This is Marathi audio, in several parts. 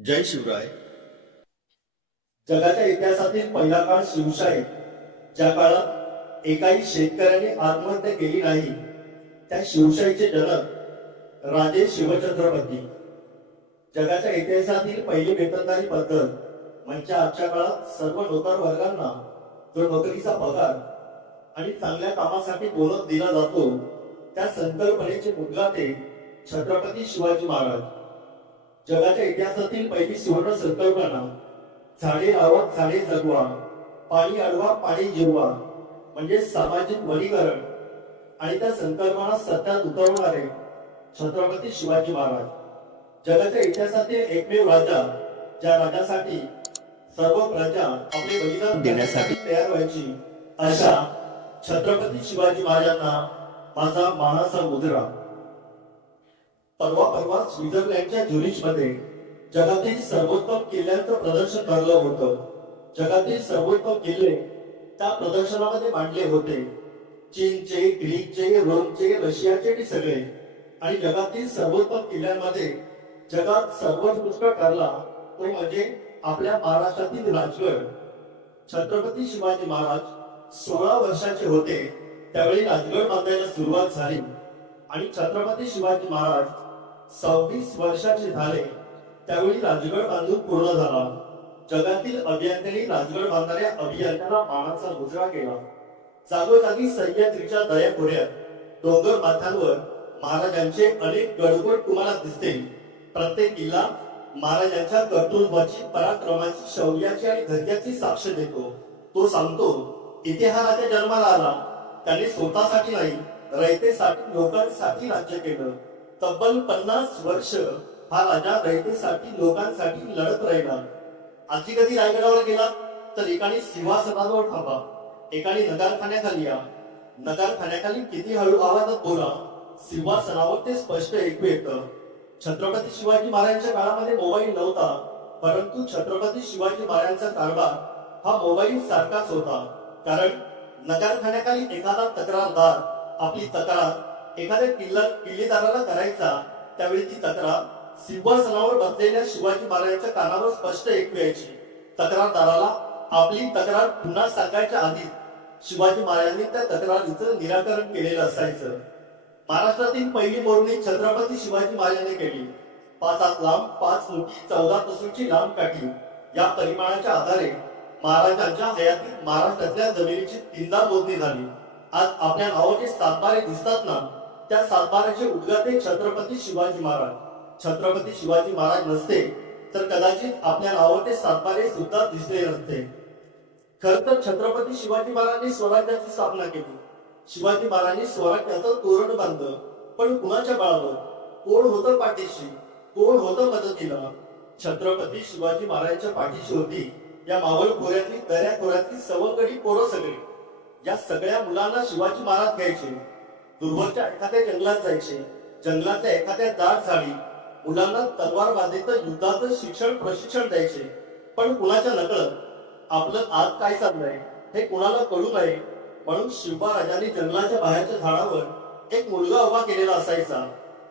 जय शिवराय. जगाच्या इतिहासातील पहिला काळ शिवशाही. ज्या काळात एकाही शेतकऱ्याने आत्महत्या केली नाही, त्या शिवशाहीचे जनक राजे शिवछत्रपती. जगाच्या इतिहासातील पहिली वेतनदारी पद्धत म्हणजे आजच्या काळात सर्व नोकर वर्गांना जो नोकरीचा पगार आणि चांगल्या कामासाठी बोनस दिला जातो, त्या संकल्पनेचे मुद्गाते छत्रपती शिवाजी महाराज. जगाच्या इतिहासातील पहिली सुवर्ण संकल्पना झाडे लावा झाडे जगवा, पाणी अडवा पाणी जिरवा म्हणजे सामाजिक वनीकरण, आणि त्या संकल्पना सत्यात उतरवणारे छत्रपती शिवाजी महाराज. जगाच्या इतिहासातील एकमेव राजा ज्या राजासाठी सर्व प्रजा आपले बलिदान देण्यासाठी तयार व्हायची, अशा छत्रपती शिवाजी महाराजांना माझा मानाचा मुजरा. परवा स्वित्झर्लंडच्या झुरिचमध्ये जगातील सर्वोत्तम किल्ल्यांचं प्रदर्शन भरलं होतं. जगातील सर्वोत्तम किल्ले त्या प्रदर्शनामध्ये मांडले होते. चीनचे, ग्रीकचे, रोमचे, रशियाचे ते सगळे. आणि जगातील सर्वोत्तम किल्ल्यांमध्ये जगात सर्वोत्कृष्ट ठरला तो म्हणजे आपल्या महाराष्ट्रातील राजगड. छत्रपती शिवाजी महाराज 16 वर्षाचे होते त्यावेळी राजगड बांधायला सुरुवात झाली, आणि छत्रपती शिवाजी महाराज 26 वर्षाचे झाले त्यावेळी राजगड बांधून पूर्ण झाला. जगातील अभियंत्यांनी राजगड बांधणाऱ्या अभियंत्यांना मानाचा मुजरा केला. जागोजागी सह्याद्रीच्या दऱ्याखोऱ्यात, डोंगर माथ्यांवर महाराजांचे अनेक गडकोट तुम्हाला दिसतील. प्रत्येक किल्ला महाराजांच्या कर्तृत्वाची, पराक्रमाची, शौर्याची आणि धैर्याची साक्ष देतो. तो सांगतो, इथे हा राजा जन्माला आला, त्याने स्वतःसाठी नाही, रयतेसाठी, लोकांसाठी राज्य केलं. तब्बल 50 वर्ष हा राजा रयतेसाठी, लोकांसाठी लढत राहिला. आजी कधी रायगडावर गेला तर एकाने सिंहासनावर थांबा, एकाने नगारखान्याखाली या. नगारखान्याखाली किती हळू आवाजात बोला, सिंहासनावर ते स्पष्ट ऐकू येतं. छत्रपती शिवाजी महाराजांच्या काळामध्ये मोबाईल नव्हता, परंतु छत्रपती शिवाजी महाराजांचा कारभार हा मोबाईल सारखाच होता. कारण नगारखान्याखाली एखादा तक्रारदार आपली तक्रार एखाद्या किल्लेदाराला करायचा, त्यावेळी ती तक्रार सिंहासनावर बसलेल्या शिवाजी महाराजांच्या कानावर स्पष्ट ऐकू यायची. तक्रारदाराला आपली तक्रार पुन्हा सांगायच्या आधी शिवाजी महाराजांनी त्या तक्रारीचं निराकरण केलेलं असायचं. महाराष्ट्रातील पहिली मोरणी छत्रपती शिवाजी महाराजांनी केली. 5 हात लांब, 5 मुठी, 14 तसूची लांब काठी या परिमाणाच्या आधारे महाराजांच्या हयातीत महाराष्ट्रातल्या जमिनीची 3दा मोजणी झाली. आज आपल्या नावाचे सातबारे दिसतात ना, त्या सातबाऱ्याचे उद्गाते छत्रपती शिवाजी महाराज. छत्रपती शिवाजी महाराज नसते तर कदाचित आपल्या नावाचे सातबारे सुद्धा दिसले नसते. खर तर छत्रपती शिवाजी महाराजांनी स्वराज्याची स्थापना केली. शिवाजी महाराजांनी स्वराज्याचं तोरण बांधलं, पण कुणाच्या बळावर? कोण होतं पाठीशी? कोण होतं मदतीला? छत्रपती शिवाजी महाराजांच्या पाठीशी होती या मावळ खोऱ्यातली, दऱ्या खोऱ्यातली सवंगडी पोरं सगळी. या सगळ्या मुलांना शिवाजी महाराज घ्यायचे. दूरवरच्या एखाद्या जंगलात जायचे, जंगलातल्या एखाद्या दाट झाडी मुलांना तलवार बांधायचं, युद्धाचं शिक्षण प्रशिक्षण द्यायचे. पण कुणाच्या नकळत आपलं आज काय चाललंय हे कुणाला कळू नये म्हणून शिवबा जंगलाच्या बाहेरच्या झाडावर एक मुलगा उभा केलेला असायचा.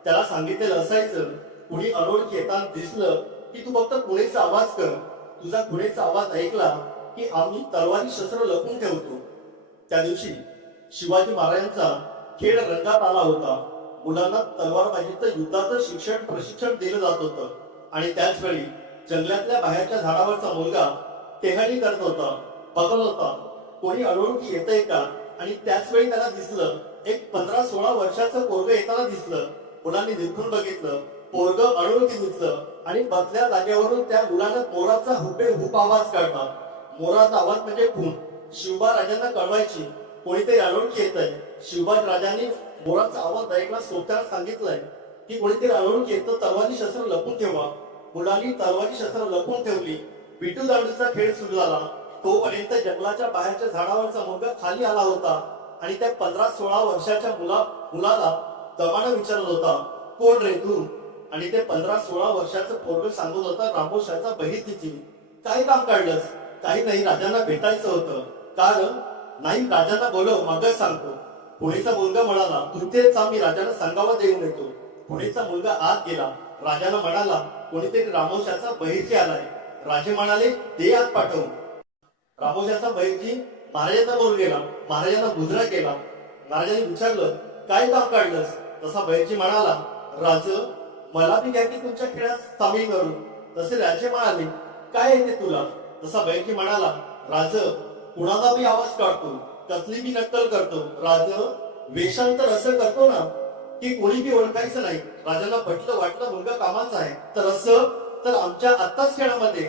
त्याला सांगितलेलं असायचं, कुणी अनोळखी येताना दिसलं की तू फक्त खुणेचा आवाज कर. तुझा खुणेचा आवाज ऐकला की आम्ही तलवारी शस्त्र लपून ठेवतो. त्या दिवशी शिवाजी महाराजांचा खेळ रंगात आला होता. मुलांना तलवारबाजीचं, युद्धाचं शिक्षण प्रशिक्षण दिलं जात होतं. आणि त्याच वेळी जंगलातल्या बाहेरच्या झाडावरचा मुलगा टेहळी करत होता, बघत होता कोणी अनोळखी येतंय का. आणि त्याच वेळी त्याला दिसलं एक 15-16 वर्षाचं पोरग येताना दिसलं. मुलांनी निरखून बघितलं, पोरग अनोळखी दिसलं, आणि बसल्या जागेवरून त्या मुलानं मोराचा हुबेहूब आवाज काढला. मोराचा आवाज म्हणजे खून. शिवबा राजांना कळवायची कोणीतरी अनोळखी येतंय. शिवबाज राजांनी मोराचा आवाज ऐकला, सोबत्याला सांगितलंय की कोणीतरी अनोळखी येतं, तलवारी शस्त्र लपून ठेवा. मुलांनी तलवारी शस्त्र लपून ठेवली. विटू दांडूचा खेळ सुरू झाला. तोपर्यंत जंगलाच्या बाहेरच्या झाडावरचा मुलगा खाली आला होता, आणि त्या 15-16 वर्षाच्या मुलाला दमानं विचारत होता, कोण रे तू? आणि ते 15-16 वर्षाचं पोरग सांगत होता, रामोशाचा बहीण तिची. काय काम काढलंस? काही नाही, राजांना भेटायचं होतं. कारण नाही, राजांना बोलव, मगच सांगतो. पुणेचा मुलगा म्हणाला, तू तेच मी राजांना सांगावा देऊन येतो. पुणेचा मुलगा आत गेला. राजानं म्हणाला, कोणीतरी रामोशाचा बहिर्जी आलाय. राजे म्हणाले, ते आत पाठव. रामोशाचा बहिर्जी महाराजांना बोलून गेला. महाराजांना गुजरा केला. महाराजांनी विचारलं, काय काम काढलंस? तसा बहिर्जी म्हणाला, राज, मला बी घ्या की तुमच्या खेळात सामील करून. तसे राजे म्हणाले, काय येते तुला? तसा बहिर्जी म्हणाला, राज, कुणाला बी आवाज काढतो, कसली बी नक्कल करतो. राज, वेषांतर असं करतो ना की कोणी बी ओळखायचं नाही. राजाला पटलं, वाटलं मुलगा कामाचा आहे. तर असं तर आमच्या आत्ताच खेळामध्ये.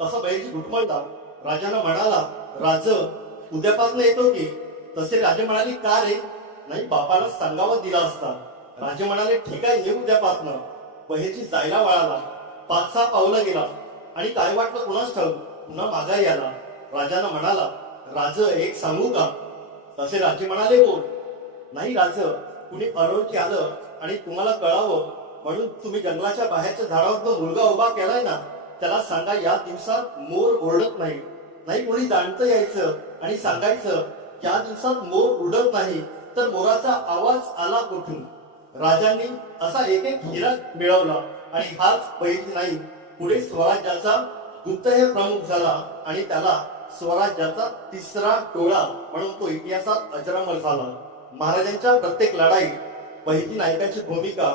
तसा बहिर्जी घुटमळला. राजाला म्हणाला, राज, उद्यापासून येतो की? तसे राजे म्हणाले, का रे? नाही, बापाला सांगावं दिला असता. राजे म्हणाले, ठीक आहे, ये उद्यापासून. बहिर्जी जायला वळाला. 5-6 पावलं गेला आणि काय वाटलं कुणाच ठाऊक पुन्हा माघारी आला. राजानं म्हणाला, राज, एक सांगू का? तसे राजे म्हणाले, बोल. नाही राज, कुणी अनोळखी आलं आणि तुम्हाला कळावं म्हणून तुम्ही जंगलाच्या बाहेरच्या झाडावर जो मुलगा उभा केलाय ना, त्याला सांगा, या दिवसात मोर ओरडत नाही. नाही, कोणी जाणतं यायचं आणि सांगायचं, या दिवसात मोर उडत नाही. तर मोराचा आवाज आला कुठून? राजांनी असा एक एक हिरा मिळवला आणि हाच बहिर्जी नाही, पुढे स्वराज्याचा गुप्तहेर प्रमुख झाला आणि त्याला स्वराज्याचा तिसरा टोळा म्हणून तो इतिहासात अजरामर झाला. महाराजांच्या प्रत्येक लढाईत बहिर्जी नायकाची भूमिका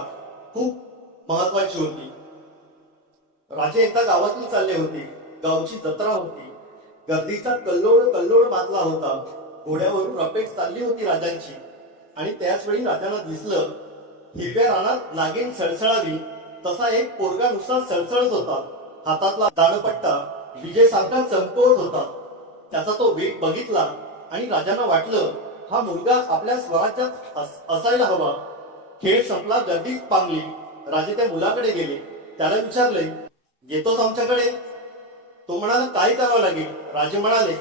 खूप महत्वाची होती. राजे एकदा गावातून चालले होते. गावची जत्रा होती. गर्दीचा कल्लोळ कल्लोळ माजला होता. घोड्यावरून रपेट चालली होती राजांची. आणि त्याच वेळी राजांना दिसलं, हिरव्या रानात नागिन सळसळावी तसा एक पोरगा नुसता सळसळत होता. हातातला दाणपट्टा विजेसारखा चमकवत होता. त्याचा तो वेग बघितला आणि राजांना वाटलं, हा मुलगा आपल्या स्वराज्यात असायला हवा. खेळ संपला, गर्दी पांगली. राजे त्या मुलाकडे गेले. त्याला विचारले, येतोस आमच्याकडे? तो म्हणाला, काय करावं लागेल? राजे म्हणाले,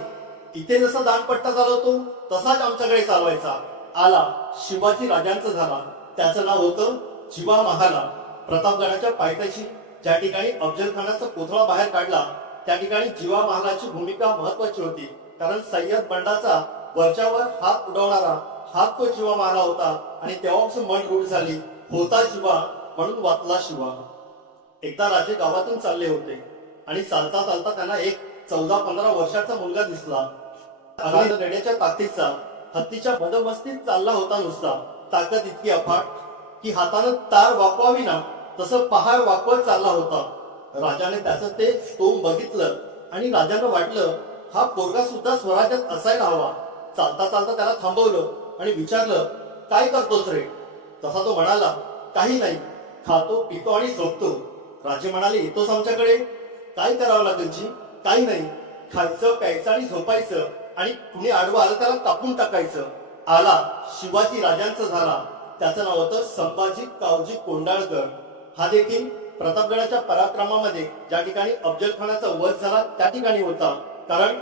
तिथे जसा दाणपट्टा चालवतो तसाच आमच्याकडे चालवायचा. आला. शिवाजी राजांचा झाला. त्याचं नाव होतं जिवा महाला. प्रतापगडाच्या पायथ्याशी ज्या ठिकाणी अफजल खानाचा कोथळा बाहेर काढला त्या ठिकाणी जिवा महालाची भूमिका महत्वाची होती. कारण सय्यद बंडाचा वरच्यावर हात उडवणारा हात तो जिवा महाला होता. आणि तेव्हापासून मन रूढ झाली, होता जिवा म्हणून वाचला शिवा. एकदा राजे गावातून चालले होते आणि चालता चालता त्यांना एक 14-15 वर्षाचा मुलगा दिसला. अगदी रेड्याच्या ताकदीचा, हत्तीच्या मदमस्तीत चालला होता नुसता. ताकद इतकी अफाट की हातानं तार वाकवावी ना तसं पहाड वाकवत चालला होता. राजाने त्याचं ते स्तोम बघितलं आणि राजांना वाटलं, हा पोरगा सुद्धा स्वराज्यात असायला हवा. चालता चालता त्याला थांबवलं आणि विचारलं, काय करतोस रे? तसा तो म्हणाला, काही नाही, खातो, पितो आणि झोपतो. राजे म्हणाले, येतोस आमच्याकडे? काय करावं लागेल जी? काही नाही, खायचं, प्यायचं आणि झोपायचं आणि कुणी आडवं आलं त्याला कापून टाकायचं. आला. शिवाजी राजांचा झाला. त्याचं नाव होतं संभाजी कावजी कोंडाळकर. हा देखील प्रतापगडाच्या पराक्रमामध्ये ज्या ठिकाणी अफजल खानाचा वध झाला त्या ठिकाणी होता. कारण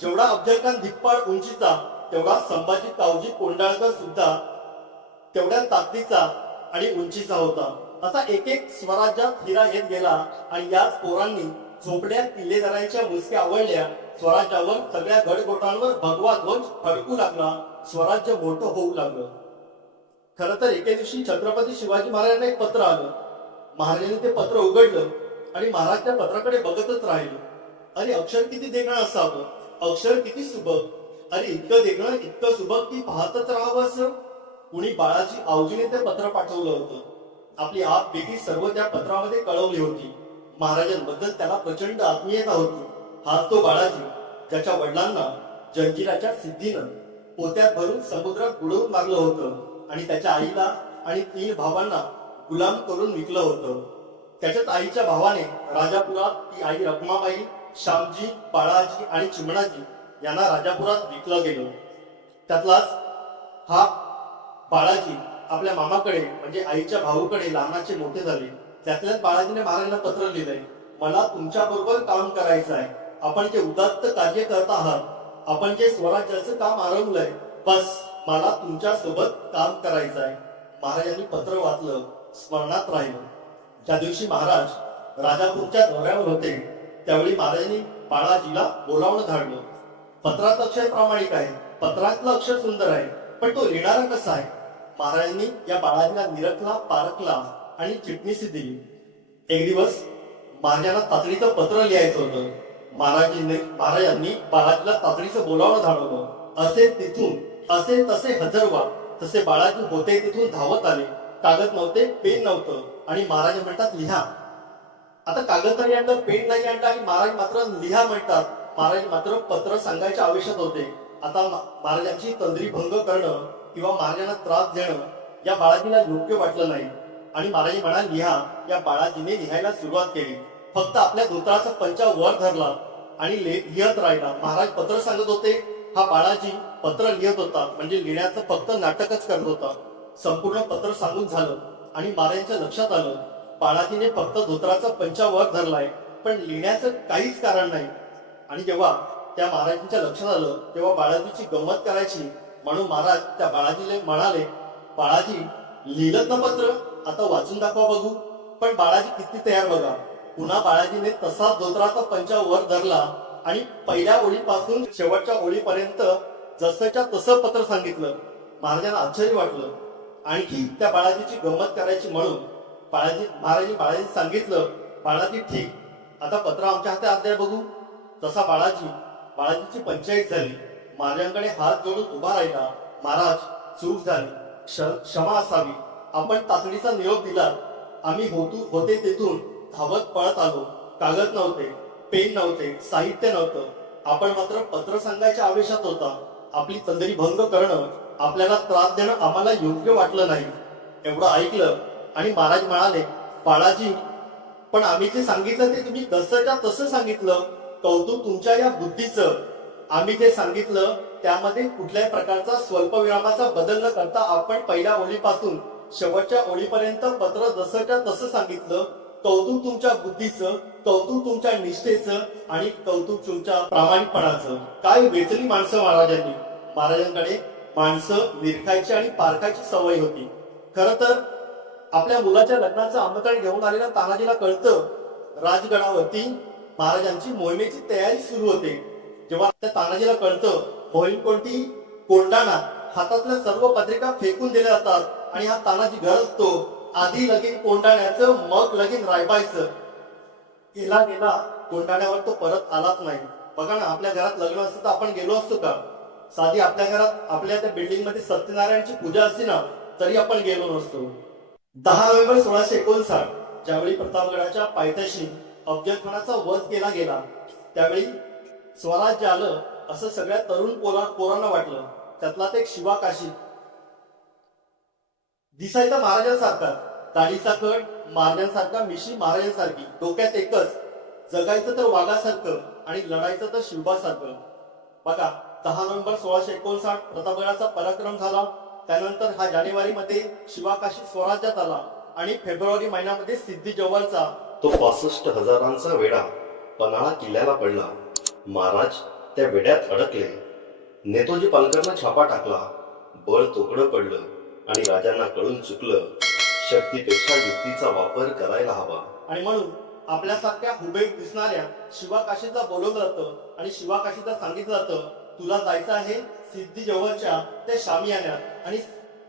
जेवढा अफजल खान धिप्पाड उंचीचा तेवढा संभाजी कावजी कोंडाळकर सुद्धा तेवढ्या ताकदीचा आणि उंचीचा होता. असा एक एक स्वराज्यात हिरा येत गेला आणि याच पोरांनी झोपड्या किल्लेदारांच्या मुसक्या आवडल्या. स्वराज्यावर सगळ्या गडगोटांवर भगवा ध्वज फडकू लागला. स्वराज्य मोठं होऊ लागलं. खर तर एके दिवशी छत्रपती शिवाजी महाराजांना एक पत्र आलं. महाराजांनी ते पत्र उघडलं आणि महाराज त्या पत्राकडे बघतच राहिले. अरे, अक्षर किती देखणं असावं, अक्षर किती सुबक. अरे, इतकं देखणं, इतकं सुबक की पाहतच राहावं असं. कुणी बाळाजी आवजीने ते पत्र पाठवलं होतं. आपली आप बेटी सर्व त्या पत्रामध्ये कळवली होती. महाराजांबद्दल त्याला प्रचंड आत्मीयता होती. हाच तो बाळाजी ज्याच्या वडिलांना जंजिराच्या सिद्धीनं पोत्यात भरून समुद्रात बुडवून मारलं होतं आणि त्याच्या आईला आणि 3 भावांना गुलाम करून विकलं होतं. त्याच्यात आईच्या भावाने राजापुरात ती आई रखमाबाई, श्यामजी, बाळाजी आणि चिमणाजी यांना राजापुरात विकलं गेलं. त्यातलाच हा बाळाजी आपल्या मामाकडे म्हणजे आईच्या भाऊकडे लहानाचे मोठे झाले. त्यातल्याच बाळाजीने महाराजांना पत्र लिहिलंय, मला तुमच्या बरोबर काम करायचं आहे. आपण जे उदात्त कार्य करत आहात, आपण जे स्वराज्याचं काम आरंभलंय, बस मला तुमच्या सोबत काम करायचं आहे. महाराजांनी पत्र वाचलं, स्मरणात राहिलं. ज्या दिवशी महाराज राजापूरच्या दौऱ्यावर होते त्यावेळी महाराजांनी बाळाजीला बोलावणं धाडलं. पत्रात अक्षर प्रामाणिक आहे, पत्रातलं अक्षर सुंदर आहे, पण तो लिहिणारा कसा आहे? महाराजांनी या बाळाजीला निरखला, पारखला आणि चिटणीसी दिली. एक दिवस महाराजांना तातडीचं पत्र लिहायचं होतं. महाराजांनी बाळाजीला तातडीचं बोलावणं धाडवलं. असे तसे हजर व्हा. तसे बाळाजी होते तिथून धावत आले. कागद नव्हते, पेन नव्हतं आणि महाराज म्हणतात लिहा. आता कागद नाही आणलं, पेन नाही आणलं आणि महाराज मात्र लिहा म्हणतात. महाराज मात्र पत्र सांगायच्या आवेशात होते. आता महाराजांची तंद्री भंग करणं किंवा महाराजांना त्रास देणं या बाळाजीला योग्य वाटलं नाही आणि महाराज म्हणा लिहा. या बाळाजीने लिहायला सुरुवात केली. फक्त आपल्या धोत्राचा पंचा वर धरला आणि लिहत राहिला. महाराज पत्र सांगत होते, हा बाळाजी पत्र लिहत होता. म्हणजे लिहिण्याचं फक्त नाटकच करत होता. संपूर्ण पत्र सांगून झालं आणि महाराजांच्या लक्षात आलं बाळाजीने फक्त धोत्राचा पंचा वर धरलाय, पण लिहिण्याचं काहीच कारण नाही. आणि जेव्हा त्या महाराजांच्या लक्षात आलं तेव्हा बाळाजीची गंमत करायची म्हणून महाराज त्या बाळाजीला म्हणाले, बाळाजी लिहिलं ना पत्र, आता वाचून दाखवा बघू. पण बाळाजी किती तयार बघा. पुन्हा बाळाजीने तसा धोत्राचा पंचा वर धरला आणि पहिल्या ओळीपासून शेवटच्या ओळीपर्यंत जसंच्या तसं पत्र सांगितलं. महाराजांना आश्चर्य वाटलं. आणखी त्या बाळाजीची गंमत करायची म्हणून बाळाजी सांगितलं, बाळाजी ठीक, आता पत्र आमच्या हातात द्या बघू. तसा बाळाजीची पंचायत झाली. महाराजांकडे हात जोडून उभा राहिला. महाराज, चूक झाली, क्षमा असावी. आपण तातडीचा निरोप दिला. आम्ही होते तेथून धावत पळत आलो. कागद नव्हते, पेन नव्हते, साहित्य नव्हतं. आपण मात्र पत्र सांगायच्या आवेशात होता. आपली तंद्री भंग करणं, आपल्याला त्रास देणं आम्हाला योग्य वाटलं नाही. एवढं ऐकलं आणि महाराज म्हणाले, बाळाजी, पण आम्ही जे सांगितलं ते तुम्ही तसंच्या तसं सांगितलं. कौतुक तुमच्या या बुद्धीचं. आम्ही जे सांगितलं त्यामध्ये कुठल्याही प्रकारचा स्वल्पविरामाचा बदल न करता आपण पहिल्या ओळीपासून शेवटच्या ओळीपर्यंत पत्र जसंच्या तसं सांगितलं. कौतुक तुमच्या बुद्धीचं, कौतुक तुमच्या निष्ठेचं आणि कौतुक तुमच्या प्रामाणिकपणाचं. काय वेचली माणसं महाराजांनी. महाराजांकडे माणसं निरखायची आणि पारखायची सवय होती. खर तर आपल्या मुलाच्या लग्नाचं आमंत्रण घेऊन आलेल्या तानाजीला कळतं राजगडावरती महाराजांची मोहिमेची तयारी सुरू होते. जेव्हा त्या तानाजीला कळतं मोहीम कोणती, कोंडाणा, हातातल्या सर्व पत्रिका फेकून दिल्या जातात आणि हा तानाजी घर असतो. आधी लगीन कोंडाण्याचं, मग लगीन रायबायचं. गेला कोंडाण्यावर तो परत आलाच नाही. बघा ना, आपल्या घरात लग्न असतं तर आपण गेलो असतो का? साधी आपल्या घरात आपल्या त्या बिल्डिंग मध्ये सत्यनारायणची पूजा असती ना तरी आपण गेलो नसतो. 10 नोव्हेंबर 1659 ज्यावेळी प्रतापगडाच्या पायथ्याशी अफजल खानाचा वध केला गेला त्यावेळी स्वराज्य आलं असं सगळ्या तरुण पोरांना वाटलं. त्यातला ते एक शिवा काशी दिसायचा महाराजांसारखा, दाढीचा कट महाराजांसारखा, मिशी महाराजांसारखी, डोक्यात एकच, जगायचं तर वाघासारखं आणि लढायचं तर शिवबासारखं. बघा, 10 नोव्हेंबर 1659 प्रतापगडाचा पराक्रम झाला. त्यानंतर हा जानेवारीमध्ये शिवाकाशी स्वराज्यात आला आणि फेब्रुवारी महिन्यामध्ये सिद्धी जवळचा तो 65,000 वेढा पन्हाळा किल्ल्याला पडला. महाराज त्या वेड्यात अडकले. नेतोजी पालकरनं छापा टाकला. बळ तोकडं पडलं आणि राजांना कळून चुकलं शक्तीपेक्षा युक्तीचा वापर करायला हवा. आणि म्हणून आपल्यासारख्या हुबेक दिसणाऱ्या शिवाकाशीला बोलवलं जातं आणि शिवाकाशीला सांगितलं जातं तुला जायचं आहे सिद्धी जवळच्या त्या शामियान्यात. आणि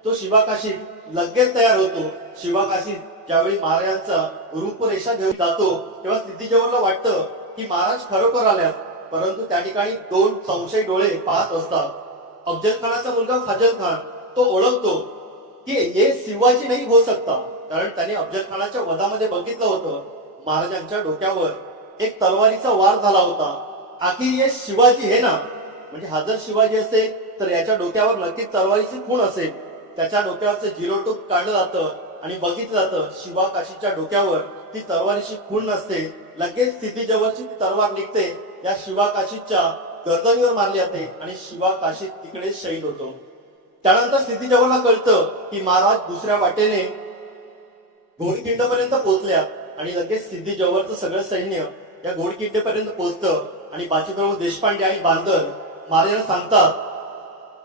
तो शिवाकाशी लगेच तयार होतो. शिवाकाशी ज्यावेळी महाराजांचा रूपरेषा घेऊन जातो तेव्हा सिद्धी जवळला वाटतं की महाराज खरोखर आल्यात, परंतु त्या ठिकाणी 2 संशयी डोळे पाहत असतात. अफजल खानाचा मुलगा फाजल खान तो ओळखतो की हे शिवाजी नाही हो सकता, कारण त्याने अफजल खानाच्या वधामध्ये बघितलं होतं महाराजांच्या डोक्यावर एक तलवारीचा वार झाला होता. आखिर हे शिवाजी हे ना, म्हणजे हा जर शिवाजी असेल तर याच्या डोक्यावर नक्कीच तलवारीची खूण असेल. त्याच्या डोक्यावरचं जिरोटूप काढलं जातं आणि बघितलं जातं शिवाकाशीच्या डोक्यावर ती तलवारीची खूण नसते. लगेच सिद्धी जवळची ती तलवार निघते, या शिवाकाशीच्या गर्दनीवर मारली जाते आणि शिवाकाशी तिकडे शहीद होतो. त्यानंतर सिद्धी जवळला कळतं की महाराज दुसऱ्या वाटेने घोडकिंडपर्यंत पोहोचल्या आणि लगेच सिद्धी जवळचं सगळं सैन्य या घोडकिंडपर्यंत पोहोचतं आणि बाजीप्रभू देशपांडे आणि बांदल महाराजांना सांगतात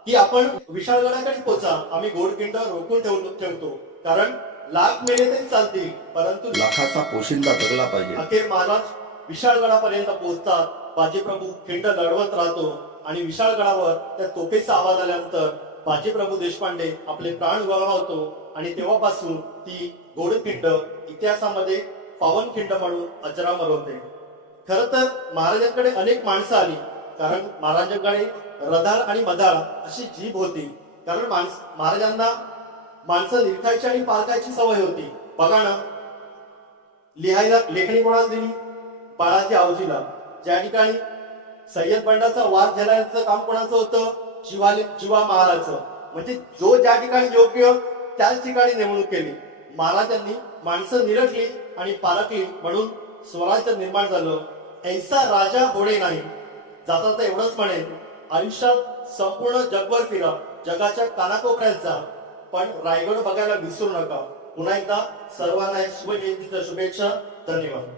की आपण विशाळगडाकडे पोहोचा, आम्ही घोडकिंड रोखून ठेवतो, कारण लाख मेले तरी चालतील परंतु लाखाचा पोशिंदा जगला पाहिजे. अखेर महाराज विशाळगडापर्यंत पोहोचतात. बाजीप्रभू खिंड लढवत राहतो आणि विशाळगडावर त्या तोफेचा आवाज आल्यानंतर बाजीप्रभू देशपांडे आपले प्राण गमावतो आणि तेव्हापासून ती घोडखिंड इतिहासामध्ये पावनखिंड म्हणून अजरामर होते. खर तर महाराजांकडे अनेक माणसं आली, कारण महाराजांकडे रदार आणि मदार अशी जीभ होती. कारण महाराजांना माणसं निरखायची आणि पारखायची सवय होती. बघा ना, लिहायला लेखणी कोणाला दिली? बाळाजी आवजीला. ज्या ठिकाणी सय्यद बंडाचा वाद झेलायचं काम कोणाचं होतं? जीवा महाराजचं. म्हणजे जो ज्या ठिकाणी योग्य त्याच ठिकाणी नेमणूक केली. महाराजांनी माणसं निरखली आणि पारखली, म्हणून स्वराज्य निर्माण झालं. ऐसा राजा होणे नाही. जाता एवढंच म्हणेन, आयुष्यात संपूर्ण जगभर फिरा, जगाच्या कानाकोपऱ्यात जा, पण रायगड बघायला विसरू नका. पुन्हा एकदा सर्वांना शिवजयंतीच्या शुभेच्छा. धन्यवाद.